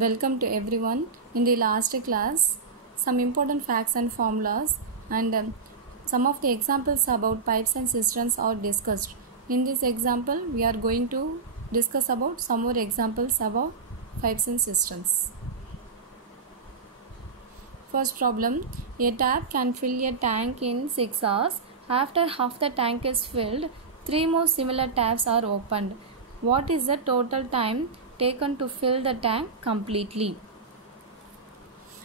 Welcome to everyone. In the last class, some important facts and formulas and some of the examples about pipes and cisterns are discussed. In this example, we are going to discuss about some more examples about pipes and cisterns. First problem, a tap can fill a tank in 6 hours. After half the tank is filled, 3 more similar taps are opened. What is the total time taken to fill the tank completely?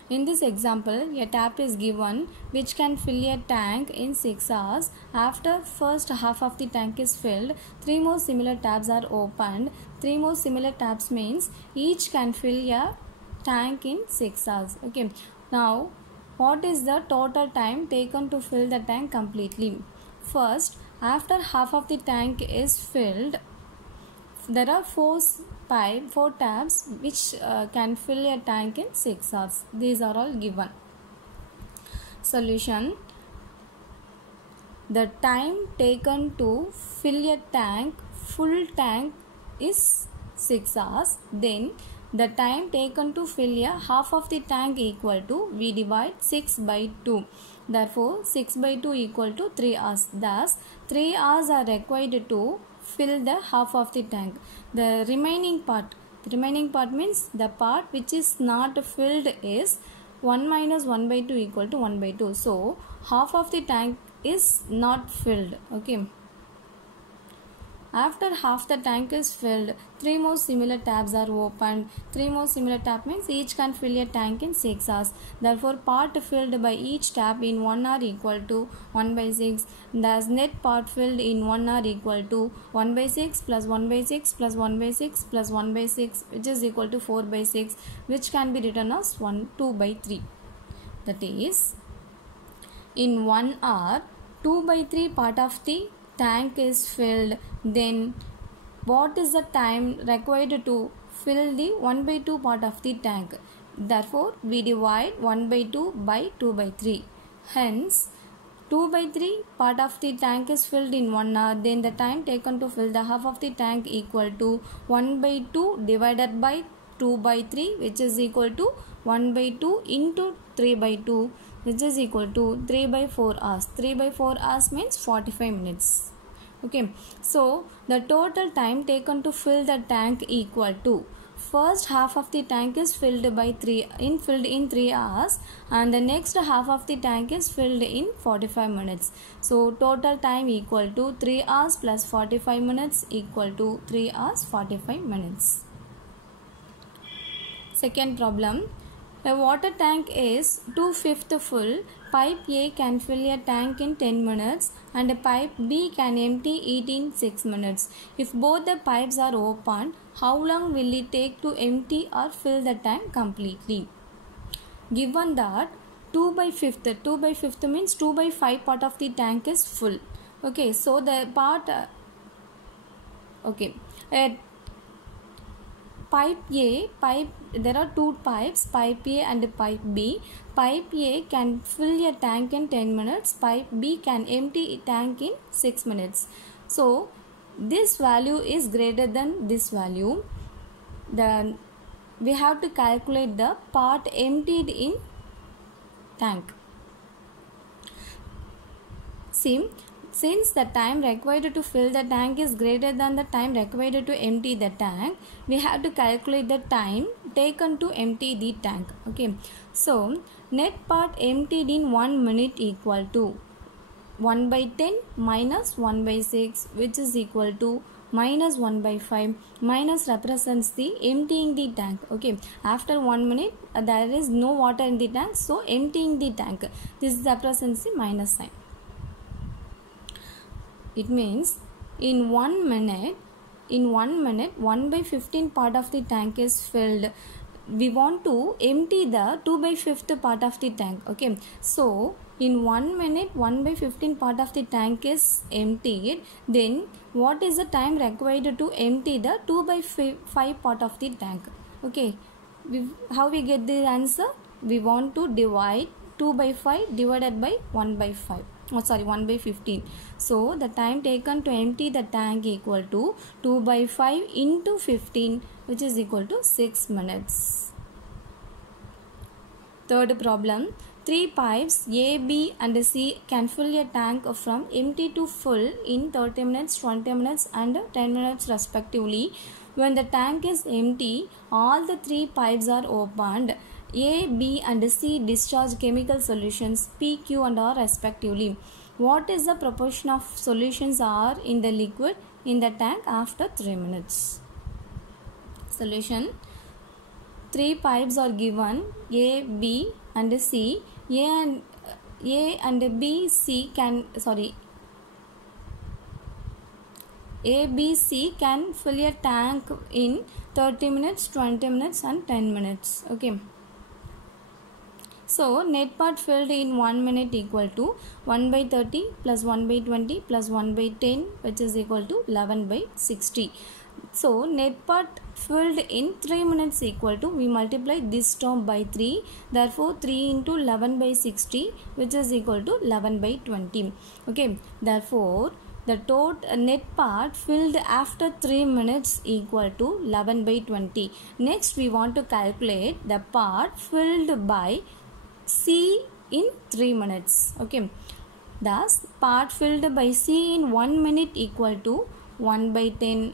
In this example, a tap is given which can fill a tank in 6 hours. After first half of the tank is filled, 3 more similar taps are opened. 3 more similar taps means each can fill a tank in 6 hours. Okay. Now, what is the total time taken to fill the tank completely? First, after half of the tank is filled, there are four taps which can fill a tank in 6 hours. These are all given. Solution: the time taken to fill a tank, full tank, is 6 hours. Then the time taken to fill a half of the tank equal to, we divide 6 by 2. Therefore, 6 by 2 equal to 3 hours. Thus, 3 hours are required to fill the half of the tank. The remaining part means the part which is not filled is 1 minus 1 by 2 equal to 1 by 2. So, half of the tank is not filled. Okay. After half the tank is filled, 3 more similar taps are opened. 3 more similar taps means each can fill a tank in 6 hours. Therefore, part filled by each tap in 1 hour equal to 1 by 6. Thus, net part filled in 1 hour equal to 1 by 6 plus 1 by 6 plus 1 by 6 plus 1 by 6, which is equal to 4 by 6, which can be written as 2 by 3. That is, in 1 hour, 2 by 3 part of the tank is filled. Then what is the time required to fill the 1 by 2 part of the tank? Therefore, we divide 1 by 2 by 2 by 3. Hence, 2 by 3 part of the tank is filled in 1 hour. Then the time taken to fill the half of the tank equal to 1 by 2 divided by 2 by 3, which is equal to 1 by 2 into 3 by 2, which is equal to 3 by 4 hours. 3 by 4 hours means 45 minutes. Okay. So, the total time taken to fill the tank equal to, first half of the tank is filled in 3 hours, and the next half of the tank is filled in 45 minutes. So, total time equal to 3 hours plus 45 minutes equal to 3 hours 45 minutes. Second problem. A water tank is 2/5 full. Pipe A can fill a tank in 10 minutes and pipe B can empty it in 6 minutes. If both the pipes are opened, how long will it take to empty or fill the tank completely? Given that 2 by 5th means 2 by 5 part of the tank is full. Okay, so the part there are two pipes, pipe A and pipe B. Pipe A can fill a tank in 10 minutes. Pipe B can empty a tank in 6 minutes. So, this value is greater than this value. Then we have to calculate the part emptied in tank. See, since the time required to fill the tank is greater than the time required to empty the tank, we have to calculate the time taken to empty the tank. Okay. So, net part emptied in 1 minute equal to 1 by 10 minus 1 by 6, which is equal to minus 1 by 5. Minus represents the emptying the tank. Okay. After 1 minute, there is no water in the tank. So, emptying the tank. This represents the minus sign. It means in 1 minute, 1 by 15 part of the tank is filled. We want to empty the 2 by 5th part of the tank. Okay. So, in 1 minute, 1 by 15 part of the tank is emptied. Then, what is the time required to empty the 2 by 5 part of the tank? Okay. How we get the answer? We want to divide 2 by 5 divided by 1 by 5. 1 by 15. So, the time taken to empty the tank equal to 2 by 5 into 15, which is equal to 6 minutes. Third problem, three pipes A, B and C can fill a tank from empty to full in 30 minutes, 20 minutes and 10 minutes respectively. When the tank is empty, all the three pipes are opened. A, B and C discharge chemical solutions P, Q and R respectively. What is the proportion of solutions R in the liquid in the tank after 3 minutes? Solution. Three pipes are given A, B and C. A and B, C can A, B, C can fill a tank in 30 minutes, 20 minutes and 10 minutes. Okay. So, net part filled in 1 minute equal to 1 by 30 plus 1 by 20 plus 1 by 10, which is equal to 11 by 60. So, net part filled in 3 minutes equal to, we multiply this term by 3. Therefore, 3 into 11 by 60, which is equal to 11 by 20. Okay. Therefore, the total net part filled after 3 minutes equal to 11 by 20. Next, we want to calculate the part filled by C in 3 minutes. Okay. Thus, part filled by C in 1 minute equal to 1 by 10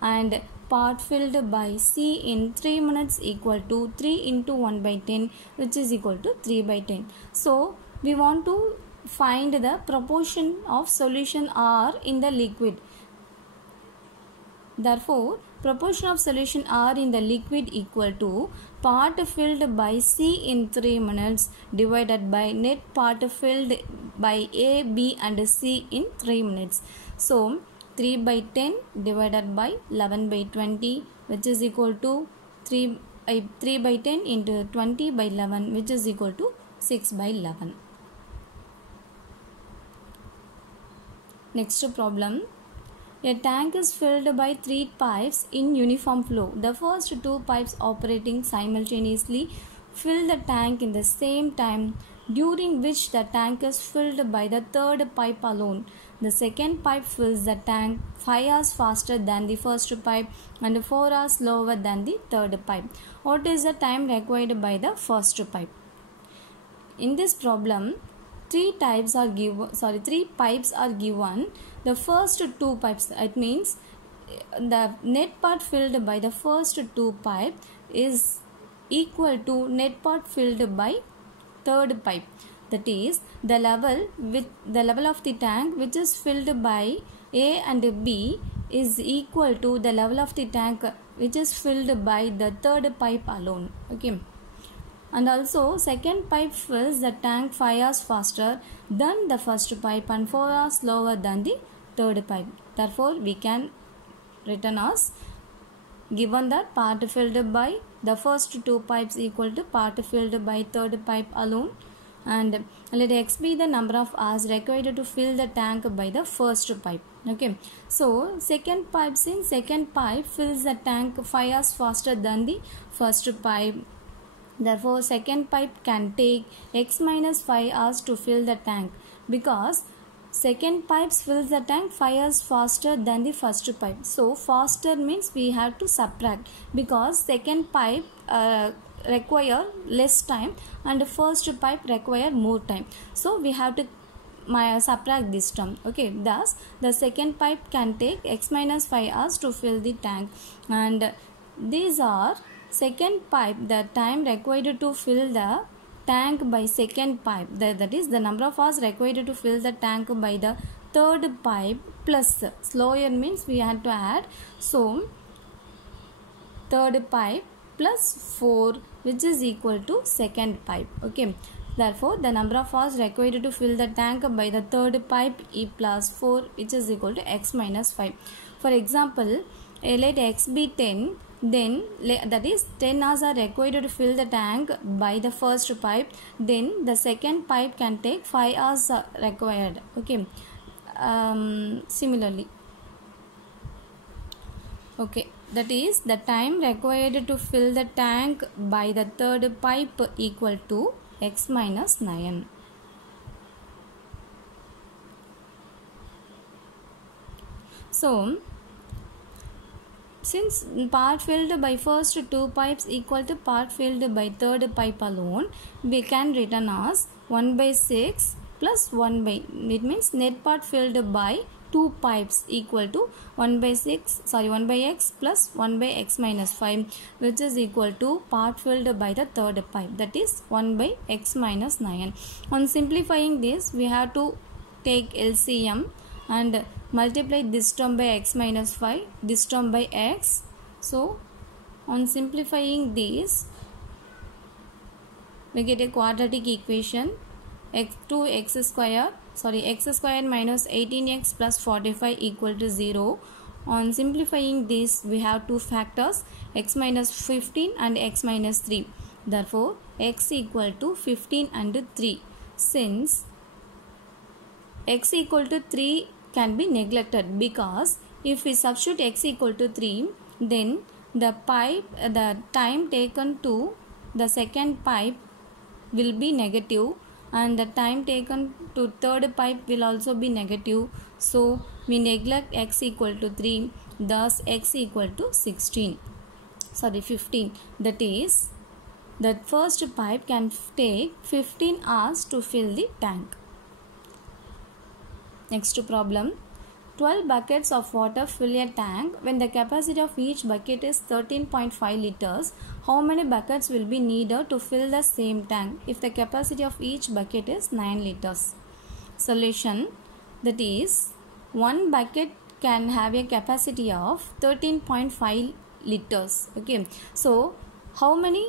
and part filled by C in 3 minutes equal to 3 into 1 by 10, which is equal to 3 by 10. So, we want to find the proportion of solution R in the liquid. Therefore, proportion of solution R in the liquid equal to part filled by C in 3 minutes divided by net part filled by A, B and C in 3 minutes. So, 3 by 10 divided by 11 by 20, which is equal to 3 by 10 into 20 by 11, which is equal to 6 by 11. Next problem. A tank is filled by 3 pipes in uniform flow. The first 2 pipes operating simultaneously fill the tank in the same time, during which the tank is filled by the third pipe alone. The second pipe fills the tank 5 hours faster than the first pipe and 4 hours slower than the third pipe. What is the time required by the first pipe? In this problem, 3 pipes are given. The first 2 pipes, it means the net part filled by the first 2 pipe is equal to net part filled by third pipe. That is, the level of the tank which is filled by A and B is equal to the level of the tank which is filled by the third pipe alone. Okay. And also, second pipe fills the tank 5 hours faster than the first pipe and 4 hours slower than the third pipe. Therefore, we can written as, given that part filled by the first 2 pipes equal to part filled by third pipe alone, and let X be the number of hours required to fill the tank by the first pipe. Okay. So, second pipe fills the tank 5 hours faster than the first pipe. Therefore, second pipe can take X minus 5 hours to fill the tank, because second pipe fills the tank 5 hours faster than the first pipe. So, faster means we have to subtract, because second pipe require less time and first pipe require more time. So, we have to subtract this term. Okay. Thus, the second pipe can take X minus 5 hours to fill the tank, and these are second pipe, the time required to fill the tank by second pipe, that is the number of hours required to fill the tank by the third pipe, plus slower means we have to add. So, third pipe plus 4, which is equal to second pipe. Okay. Therefore, the number of hours required to fill the tank by the third pipe E plus 4, which is equal to X minus 5. For example, let X be 10. Then that is 10 hours are required to fill the tank by the first pipe. Then the second pipe can take 5 hours required. Okay. Similarly. Okay. That is the time required to fill the tank by the third pipe equal to X minus 9. So, since part filled by first two pipes equal to part filled by third pipe alone, we can written as 1 by 6 plus 1 by, it means net part filled by two pipes equal to 1 by x plus 1 by x minus 5, which is equal to part filled by the third pipe, that is 1 by x minus 9. On simplifying this, we have to take LCM and multiply this term by x minus 5, this term by x. So on simplifying this, we get a quadratic equation, x square minus 18x plus 45 equal to 0. On simplifying this, we have two factors, x minus 15 and x minus 3. Therefore x equal to 15 and 3. Since x equal to 3 can be neglected, because if we substitute x equal to 3, then the time taken to the second pipe will be negative and the time taken to third pipe will also be negative. So we neglect x equal to 3, thus x equal to 15. That is, the first pipe can take 15 hours to fill the tank. Next problem, 12 buckets of water fill a tank. When the capacity of each bucket is 13.5 liters, how many buckets will be needed to fill the same tank if the capacity of each bucket is 9 liters? Solution, that is, one bucket can have a capacity of 13.5 liters. Okay, so how many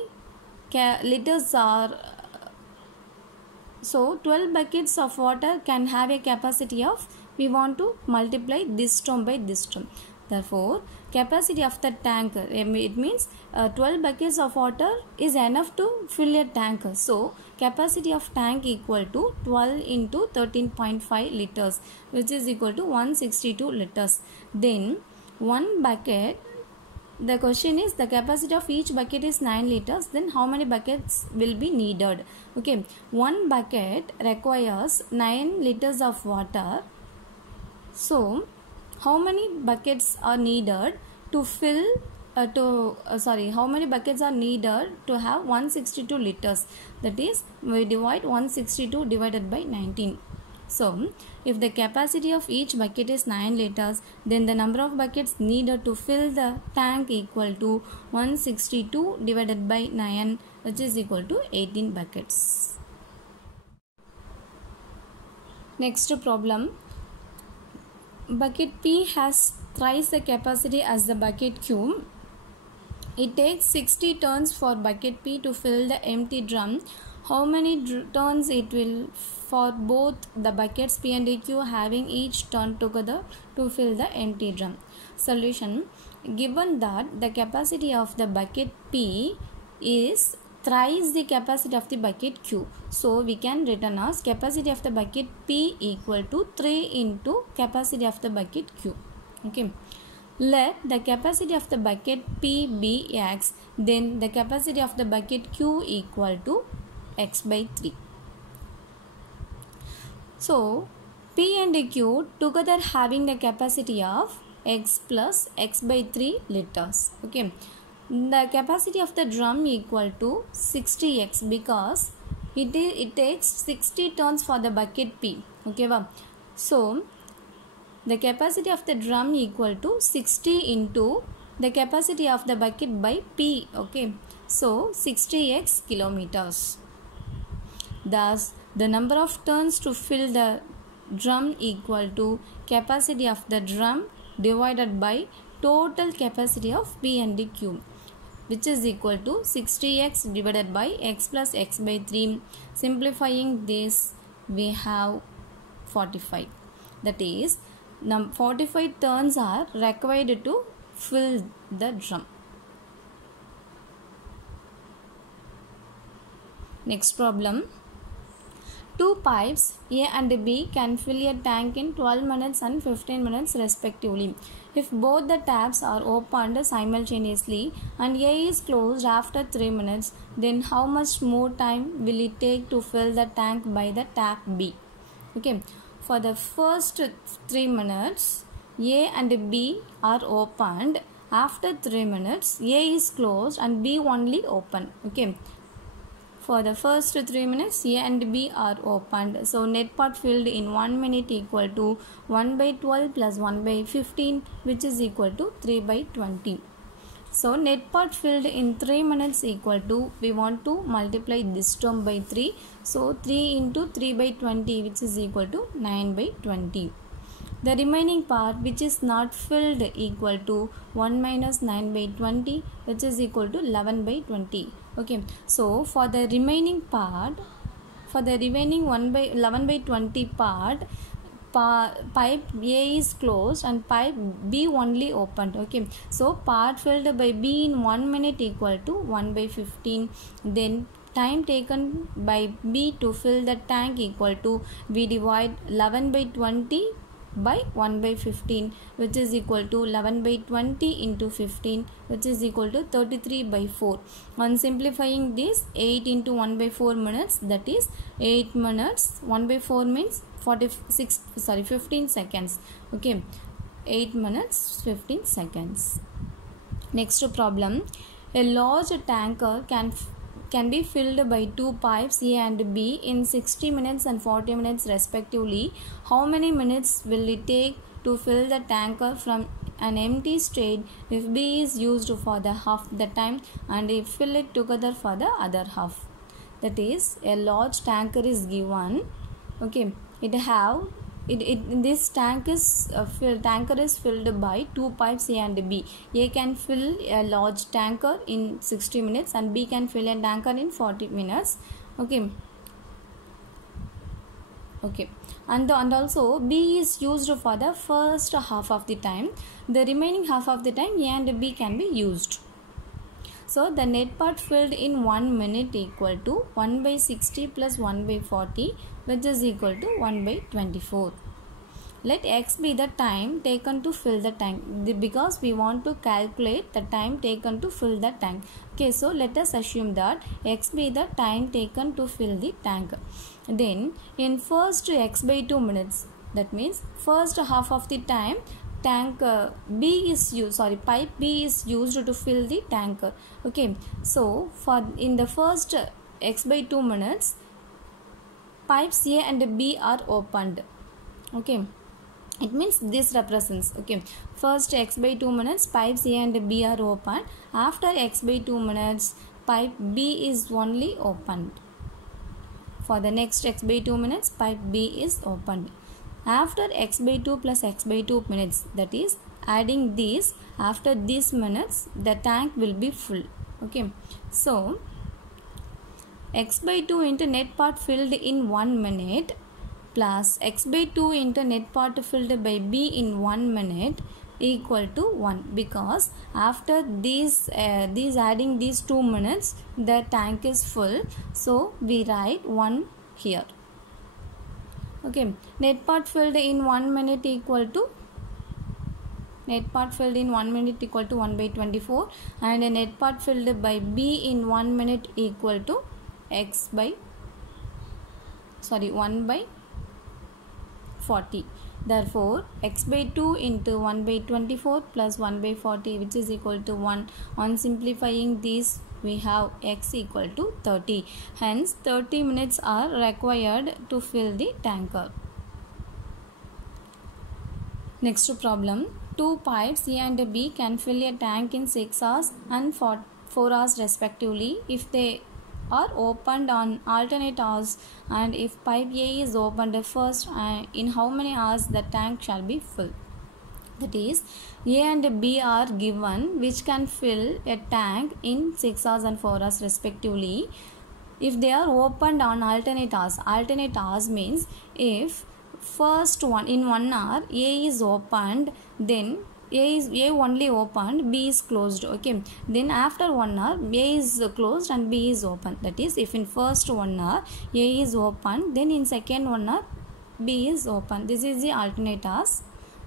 liters are, so 12 buckets of water can have a capacity of, we want to multiply this term by this term. Therefore capacity of the tanker, it means 12 buckets of water is enough to fill a tanker. So capacity of tank equal to 12 into 13.5 liters, which is equal to 162 liters. Then one bucket, the question is the capacity of each bucket is 9 liters, then how many buckets will be needed? Okay, one bucket requires 9 liters of water. So how many buckets are needed to fill how many buckets are needed to have 162 liters? That is, we divide 162 divided by 19. So if the capacity of each bucket is 9 liters, then the number of buckets needed to fill the tank equal to 162 divided by 9, which is equal to 18 buckets. Next problem, bucket P has thrice the capacity as the bucket Q. It takes 60 turns for bucket P to fill the empty drum. How many turns it will for both the buckets P and Q having each turn together to fill the empty drum? Solution, given that the capacity of the bucket P is thrice the capacity of the bucket Q, so we can written as capacity of the bucket P equal to 3 into capacity of the bucket Q. Okay, let the capacity of the bucket P be x, then the capacity of the bucket Q equal to x by 3. So P and Q together having the capacity of x plus x by 3 liters. Okay, the capacity of the drum equal to 60x, because it takes 60 turns for the bucket P. Okay, so the capacity of the drum equal to 60 into the capacity of the bucket by P. Okay, so 60x kilometers. Thus the number of turns to fill the drum equal to capacity of the drum divided by total capacity of P and Q, which is equal to 60x divided by x plus x by 3. Simplifying this, we have 45. That is, 45 turns are required to fill the drum. Next problem, two pipes A and B can fill a tank in 12 minutes and 15 minutes respectively. If both the taps are opened simultaneously and A is closed after 3 minutes, then how much more time will it take to fill the tank by the tap B? Okay, for the first 3 minutes, A and B are opened after 3 minutes A is closed and B only open. Okay, for the first 3 minutes A and B are opened. So net part filled in 1 minute equal to 1 by 12 plus 1 by 15, which is equal to 3 by 20. So net part filled in 3 minutes equal to, we want to multiply this term by 3. So 3 into 3 by 20, which is equal to 9 by 20. The remaining part which is not filled equal to 1 minus 9 by 20, which is equal to 11 by 20. Okay, so for the remaining part, for the remaining 1 by 11 by 20 part, pipe A is closed and pipe B only opened. Okay, so part filled by B in 1 minute equal to 1 by 15. Then time taken by B to fill the tank equal to, we divide 11 by 20 by 1 by 15, which is equal to 11 by 20 into 15, which is equal to 33 by 4. On simplifying this, 8 into 1 by 4 minutes, that is 8 minutes. 1 by 4 means 15 seconds. Okay, 8 minutes 15 seconds. Next problem, a large tanker can be filled by two pipes A and B in 60 minutes and 40 minutes respectively. How many minutes will it take to fill the tanker from an empty state if B is used for the half the time and if fill it together for the other half? That is, a large tanker is given. Okay, this tanker is filled by two pipes A and B. A can fill a large tanker in 60 minutes and B can fill a tanker in 40 minutes. Okay, and also B is used for the first half of the time. The remaining half of the time A and B can be used. So the net part filled in 1 minute equal to 1 by 60 plus 1 by 40, which is equal to 1 by 24. Let x be the time taken to fill the tank, because we want to calculate the time taken to fill the tank. Okay, so let us assume that x be the time taken to fill the tank. Then in first x by 2 minutes, that means first half of the time, pipe B is used to fill the tanker. Okay, so for in the first x by 2 minutes, pipes A and B are opened. Okay, it means this represents, okay, first x by 2 minutes pipes A and B are opened. After x by 2 minutes pipe B is only opened. For the next x by 2 minutes pipe B is opened. After x by 2 plus x by 2 minutes, that is adding this, after these minutes the tank will be full. Okay, so x by 2 into net part filled in 1 minute plus x by 2 into net part filled by B in 1 minute equal to 1, because after these adding these 2 minutes the tank is full, so we write 1 here. Okay, net part filled in 1 minute equal to 1 by 24 and a net part filled by B in 1 minute equal to 1 by 40. Therefore, x by 2 into 1 by 24 plus 1 by 40, which is equal to 1. On simplifying these, we have x equal to 30. Hence, 30 minutes are required to fill the tanker. Next problem. Two pipes A and B can fill a tank in 6 hours and 4 hours respectively if they are opened on alternate hours, and if pipe A is opened first, in how many hours the tank shall be full. That is, A and B are given which can fill a tank in 6 hours and 4 hours respectively if they are opened on alternate hours. Alternate hours means if first one in 1 hour A is opened, then A only opened, B is closed. Okay, then after 1 hour A is closed and B is open. That is, if in first 1 hour A is open, then in second 1 hour B is open. This is the alternate hours.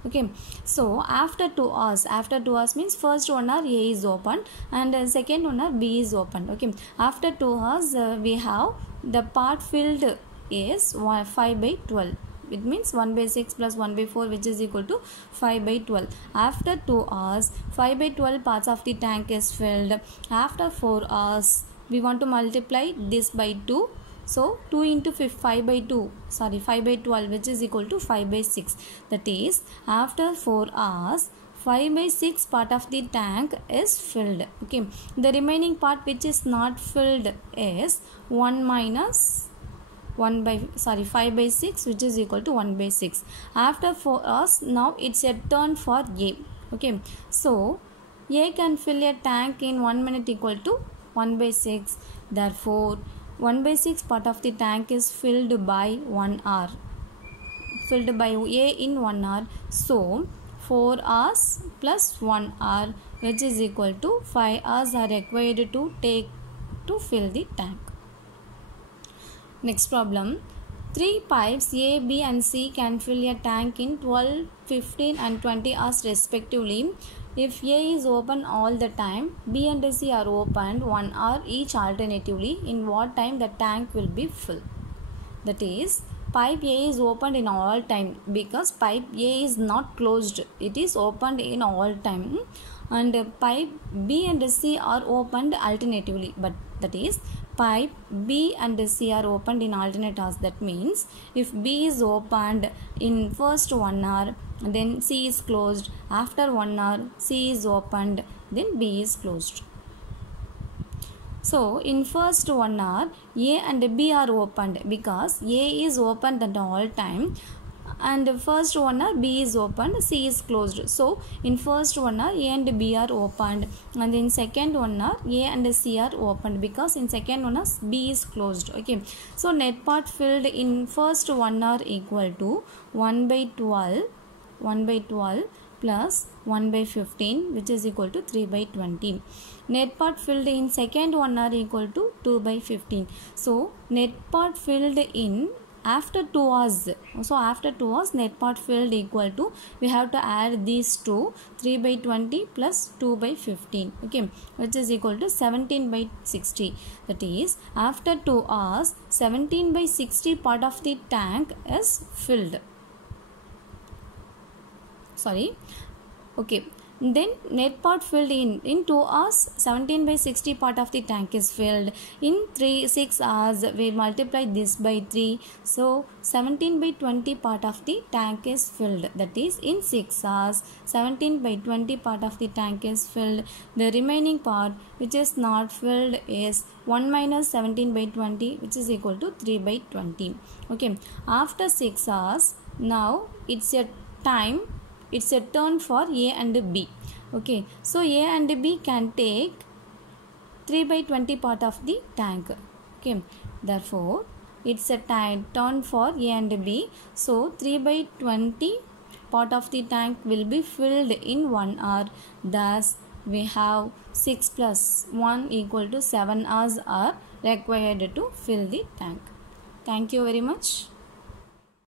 Okay, so after 2 hours means first 1 hour A is open and second 1 hour B is open. Okay, after 2 hours we have the part filled is 5 by 12. It means 1 by 6 plus 1 by 4, which is equal to 5 by 12. After 2 hours, 5 by 12 parts of the tank is filled. After 4 hours, we want to multiply this by 2. So 2 into 5 by 2, 5 by 12, which is equal to 5 by 6. That is, after 4 hours, 5 by 6 part of the tank is filled. Okay, the remaining part which is not filled is 1 minus 5 by 6, which is equal to 1 by 6. After 4 hours, now it's a turn for A. Okay, so A can fill a tank in 1 minute equal to 1 by 6. Therefore, 1 by 6 part of the tank is filled by 1 hour. Filled by A in 1 hour. So 4 hours plus 1 hour, which is equal to 5 hours are required to fill the tank. Next problem. 3 pipes A, B and C can fill a tank in 12, 15 and 20 hours respectively. If A is open all the time, B and C are opened 1 hour each alternatively, in what time the tank will be full? That is, pipe A is opened in all time because pipe A is not closed. It is opened in all time. And pipe B and C are opened alternatively. But that is, pipe B and C are opened in alternate hours. That means, if B is opened in first 1 hour, then C is closed. After 1 hour, C is opened, then B is closed. So, in first 1 hour, A and B are opened because A is opened at all time, and first 1 hour B is opened, C is closed. So, in first 1 hour, A and B are opened, and in second 1 hour, A and C are opened because in second 1 hour, B is closed. Okay. So, net part filled in first 1 hour equal to 1 by 12 plus 1 by 15, which is equal to 3 by 20. Net part filled in second 1 hour equal to 2 by 15. So, net part filled in after 2 hours. So, after 2 hours, net part filled equal to, we have to add these two, 3 by 20 plus 2 by 15. Okay, which is equal to 17 by 60. That is, after 2 hours, 17 by 60 part of the tank is filled. Okay, then net part filled in 2 hours, 17 by 60 part of the tank is filled. In 6 hours, we multiply this by 3. So, 17 by 20 part of the tank is filled. That is, in 6 hours, 17 by 20 part of the tank is filled. The remaining part which is not filled is 1 minus 17 by 20, which is equal to 3 by 20. Okay, after 6 hours, now it's a turn for A and B. Okay, so A and B can take 3 by 20 part of the tank. Okay, therefore, it's a turn for A and B. So, 3 by 20 part of the tank will be filled in 1 hour. Thus, we have 6 plus 1 equal to 7 hours are required to fill the tank. Thank you very much.